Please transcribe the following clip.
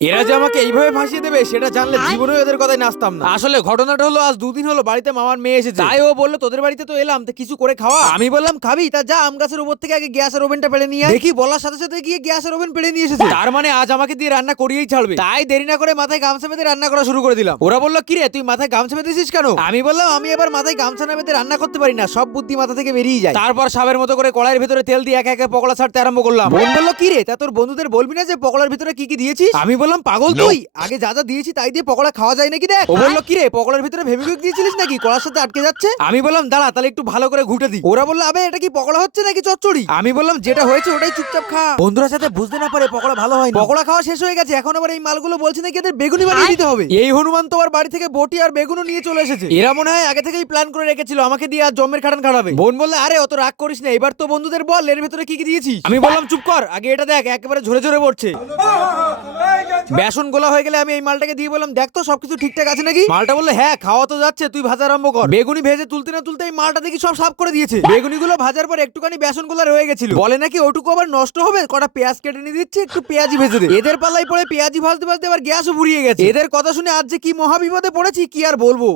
এরা যে আমাকে এইভাবে ফাঁসিয়ে দেবে সেটা জানলে জীবনে এদের কথাই নাচতাম না। আসলে ঘটনাটা হলো, আজ 2 দিন হলো বাড়িতে মামার মেয়ে এসেছে, তাই ও বললো তোদের বাড়িতে তো এলাম, তো কিছু করে খাওয়া। আমি বললাম খাবি, তা যা আম গাছের উপর থেকে আগে গ্যাসের ওভেনটা পেড়ে নিয়ে আয়। দেখি বলার সাথে সাথে গিয়ে গ্যাসের ওভেন পেড়ে নিয়ে এসেছে। তার মানে আজ আমাকে দিয়ে রান্না করিয়েই ছাড়বে। তাই দেরি না করে মাথায় গামছা বেঁধে রান্না করা শুরু করে দিলাম। ওরা বললো কিরে তুই মাথায় গামছা বেঁধেছিস কেন? আমি বললাম আমি এবার মাথায় গামছা না বেঁধে রান্না করতে পারি না, সব বুদ্ধি মাথা থেকে বেরিয়ে যায়। তারপর সাবের মতো করে কড়াইয়ের ভিতরে তেল দিয়ে একে একে পকোড়া ছাড়তে আরম্ভ করলাম। বোন বললো কিরে তা তোর বন্ধুদের বলবি না যে পকোড়ার ভিতরে কি কি দিয়েছিস? আমি বললাম পাগল তুই, আগে যা যা দিয়েছি তাই দিয়ে পকোড়া খাওয়া যায় নাকি দেখ। ও বললো কিরে পকোড়ার ভিতরে ফেভিকুইক দিয়েছিলিস নাকি, কড়ার সাথে আটকে যাচ্ছে? আমি বললাম দাঁড়া তাহলে একটু ভালো করে ঘুটে দি। ওরা বললো আবে এটা কি পকোড়া হচ্ছে নাকি চচ্চড়ি? আমি বললাম যেটা হয়েছে ওটাই চুপচাপ খা। বন্ধুরা সাথে বুঝতে না পারে পকোড়া ভালো হয়, পকোড়া খাওয়া শেষ হয়ে গেছে, এখন আবার এই মালগুলো বলছে নাকি এদের বেগুনি বানিয়ে দিতে হবে। এই হনুমান তো আবার বাড়ি থেকে বটি আর বেগুনও নিয়ে চলে এসেছে। এরা মনে হয় আগে থেকেই প্ল্যান করে রেখেছিল আমাকে দিয়ে আর জমের খাটান খাটাবে। বোন বললে আরে অত রাগ করিস না, এবার তো বন্ধুদের বল এর ভিতরে কি কি দিয়েছিস। আমি বললাম চুপ কর, আগে এটা দেখ একেবারে ঝরে ঝরে পড়ছে। বেসন গোলা হয়ে গেলে আমি এই মালটাকে দিয়ে বললাম দেখ তো সবকিছু ঠিকঠাক আছে নাকি। মালটা বললে হ্যাঁ খাওয়া তো যাচ্ছে, তুই ভাজা আরম্ভ কর। বেগুনি ভেজে তুলতে না তুলতে এই মালটা দেখি সব সাফ করে দিয়েছে। বেগুনিগুলো ভাজার পর একটুখানি বেসন গোলা রয়ে গেছিল, বলে নাকি ওটুকু আবার নষ্ট হবে, কটা পেঁয়াজ কেটে নিয়ে দিচ্ছে, একটু পেঁয়াজি ভেজে দে। এদের পাল্লাই পড়ে পেঁয়াজি ভাজতে ভাজতে আবার গ্যাসও ফুরিয়ে গেছে। এদের কথা শুনে আজ যে কি মহাবিপদে পড়েছি কি আর বলবো।